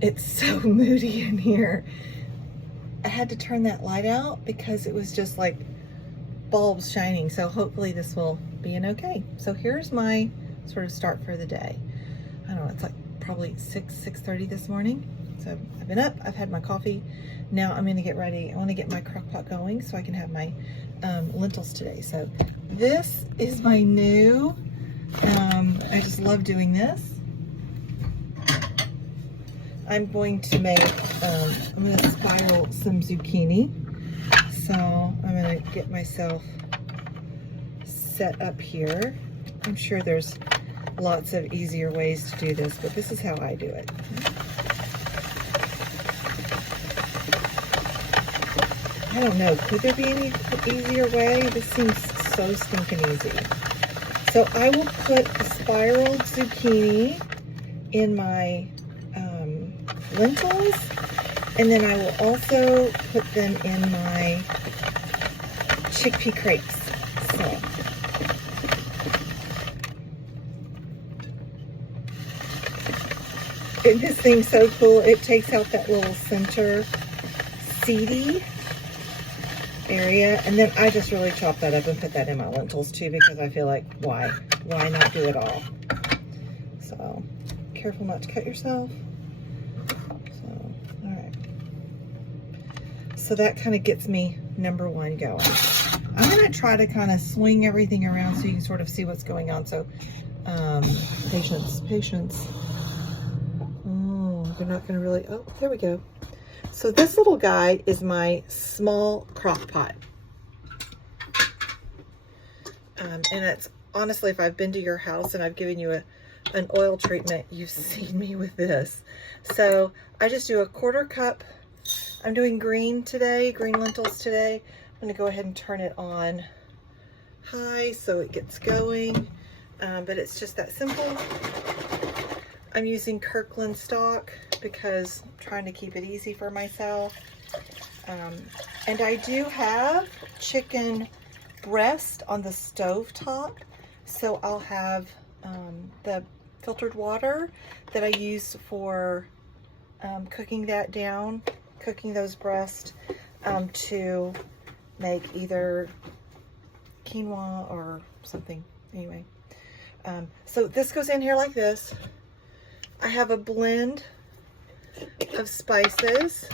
It's so moody in here. I had to turn that light out because it was just like bulbs shining. So hopefully this will be an okay. So here's my sort of start for the day. I don't know, it's like probably 6:30 this morning. So I've been up, I've had my coffee. Now I'm gonna get ready. I wanna get my crock pot going so I can have my lentils today. So this is my new, I just love doing this. I'm going to make, I'm gonna spiral some zucchini. So I'm gonna get myself set up here. I'm sure there's lots of easier ways to do this, but this is how I do it. I don't know, could there be any easier way? This seems so stinking easy. So I will put the spiraled zucchini in my lentils, and then I will also put them in my chickpea crepes. So this thing's so cool. It takes out that little center seedy area, and then I just really chop that up and put that in my lentils too, because I feel like why not do it all? So careful not to cut yourself. So all right, so that kind of gets me number one going. I'm gonna try to kind of swing everything around so you can sort of see what's going on. So patience. Oh, they're not gonna really, oh, there we go. So this little guy is my small crock pot. And it's honestly, if I've been to your house and I've given you an oil treatment, you've seen me with this. So I just do a 1/4 cup. I'm doing green today, green lentils today. I'm gonna go ahead and turn it on high so it gets going. But it's just that simple. I'm using Kirkland stock because I'm trying to keep it easy for myself. And I do have chicken breast on the stove top, so I'll have the filtered water that I use for cooking that down, cooking those breasts to make either quinoa or something. Anyway, so this goes in here like this. I have a blend of spices,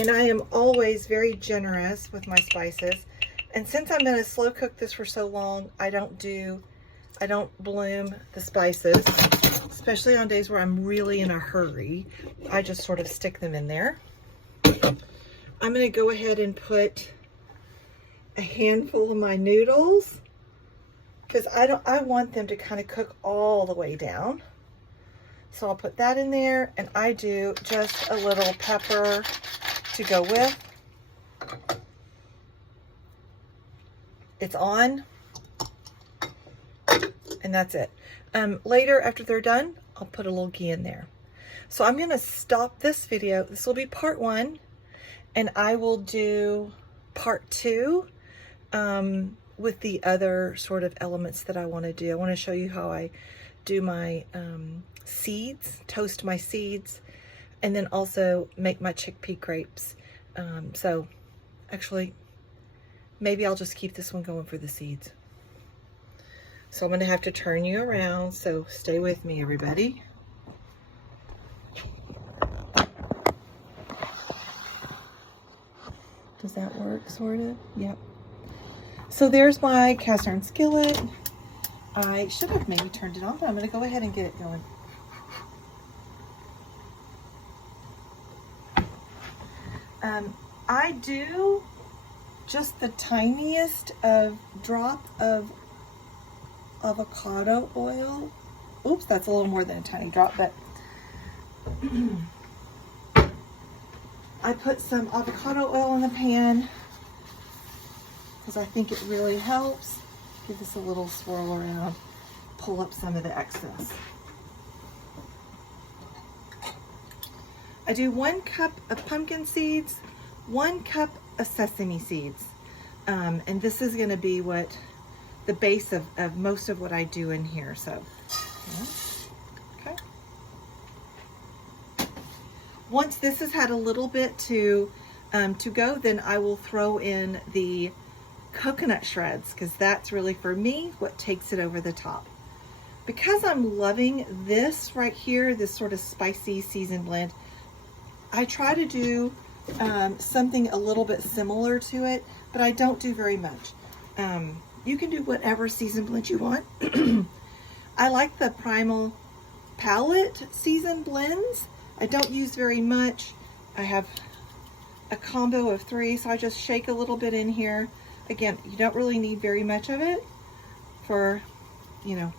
and I am always very generous with my spices. And since I'm going to slow cook this for so long, I don't bloom the spices, especially on days where I'm really in a hurry. I just sort of stick them in there. I'm going to go ahead and put a handful of my noodles because I want them to kind of cook all the way down. So I'll put that in there, and I do just a little pepper to go with. It's on, and that's it. Later, after they're done, I'll put a little ghee in there. So I'm gonna stop this video. This will be part 1, and I will do part 2 with the other sort of elements that I wanna do. I wanna show you how I do my seeds, toast my seeds, and then also make my chickpea crepes. So actually, maybe I'll just keep this one going for the seeds. So I'm gonna have to turn you around, so stay with me, everybody. Does that work, sort of? Yep. So there's my cast iron skillet. I should have maybe turned it on, but I'm gonna go ahead and get it going. I do just the tiniest drop of avocado oil. Oops, that's a little more than a tiny drop, but I put some avocado oil in the pan because I think it really helps. Give this a little swirl around, pull up some of the excess. I do 1 cup of pumpkin seeds, 1 cup of sesame seeds. And this is gonna be what the base of most of what I do in here, so. Yeah. Okay. Once this has had a little bit to go, then I will throw in the coconut shreds, because that's really, for me, what takes it over the top. Because I'm loving this right here, this sort of spicy seasoned blend, I try to do something a little bit similar to it, but I don't do very much. You can do whatever seasoned blend you want. I like the Primal Palette seasoned blends. I don't use very much. I have a combo of 3, so I just shake a little bit in here. Again, you don't really need very much of it for, you know,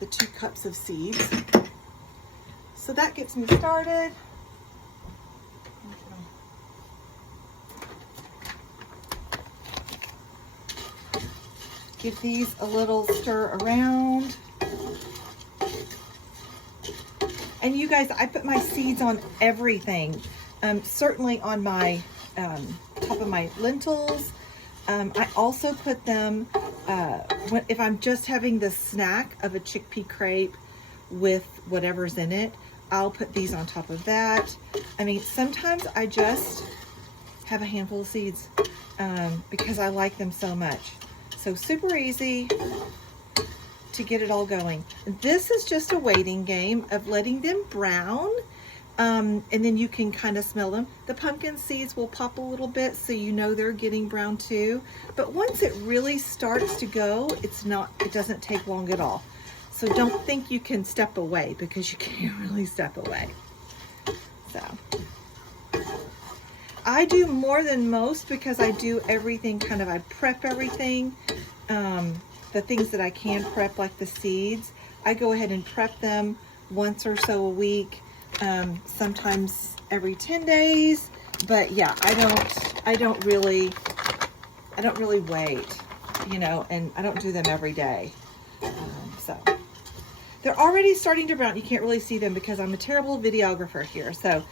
the 2 cups of seeds. So that gets me started. Give these a little stir around. And you guys, I put my seeds on everything. Certainly on my top of my lentils. I also put them, if I'm just having the snack of a chickpea crepe with whatever's in it, I'll put these on top of that. I mean, sometimes I just have a handful of seeds because I like them so much. So super easy to get it all going. This is just a waiting game of letting them brown, and then you can kind of smell them. The pumpkin seeds will pop a little bit, so you know they're getting brown too. But once it really starts to go, it doesn't take long at all. So don't think you can step away, because you can't really step away. So I do more than most because I do everything I prep everything. The things that I can prep, like the seeds, I go ahead and prep them once or so a week, sometimes every 10 days. But yeah, I don't really wait, you know, and I don't do them every day. So they're already starting to brown. You can't really see them because I'm a terrible videographer here. So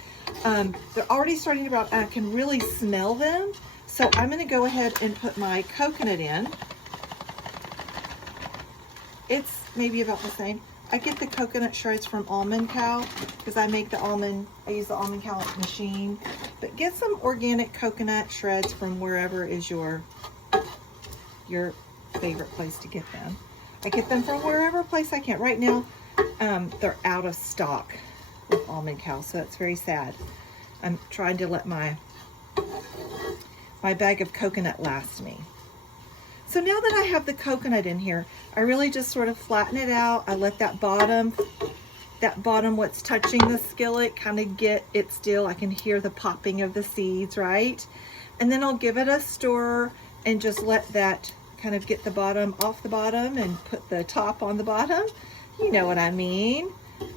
they're already starting to brown. I can really smell them. So I'm going to go ahead and put my coconut in. It's maybe about the same. I get the coconut shreds from Almond Cow because I use the Almond Cow machine. But get some organic coconut shreds from wherever is your favorite place to get them. I get them from wherever place I can. Right now, they're out of stock with Almond Cow, so that's very sad. I'm trying to let my bag of coconut last me. So now that I have the coconut in here, I really just sort of flatten it out. I let that bottom what's touching the skillet kind of get it still. I can hear the popping of the seeds, right? And then I'll give it a stir and just let that kind of get the bottom off the bottom and put the top on the bottom. You know what I mean?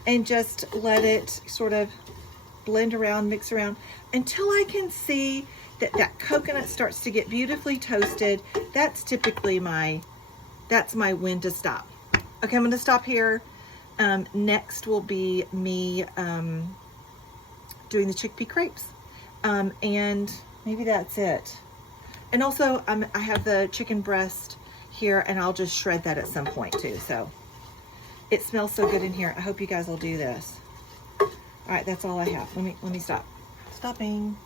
And just let it sort of blend around, mix around until I can see that coconut starts to get beautifully toasted. That's typically that's my when to stop. Okay, I'm going to stop here. Next will be me doing the chickpea crepes. And maybe that's it. And also I have the chicken breast here, and I'll just shred that at some point too. So it smells so good in here. I hope you guys will do this. All right, that's all I have. Let me stop. Stopping.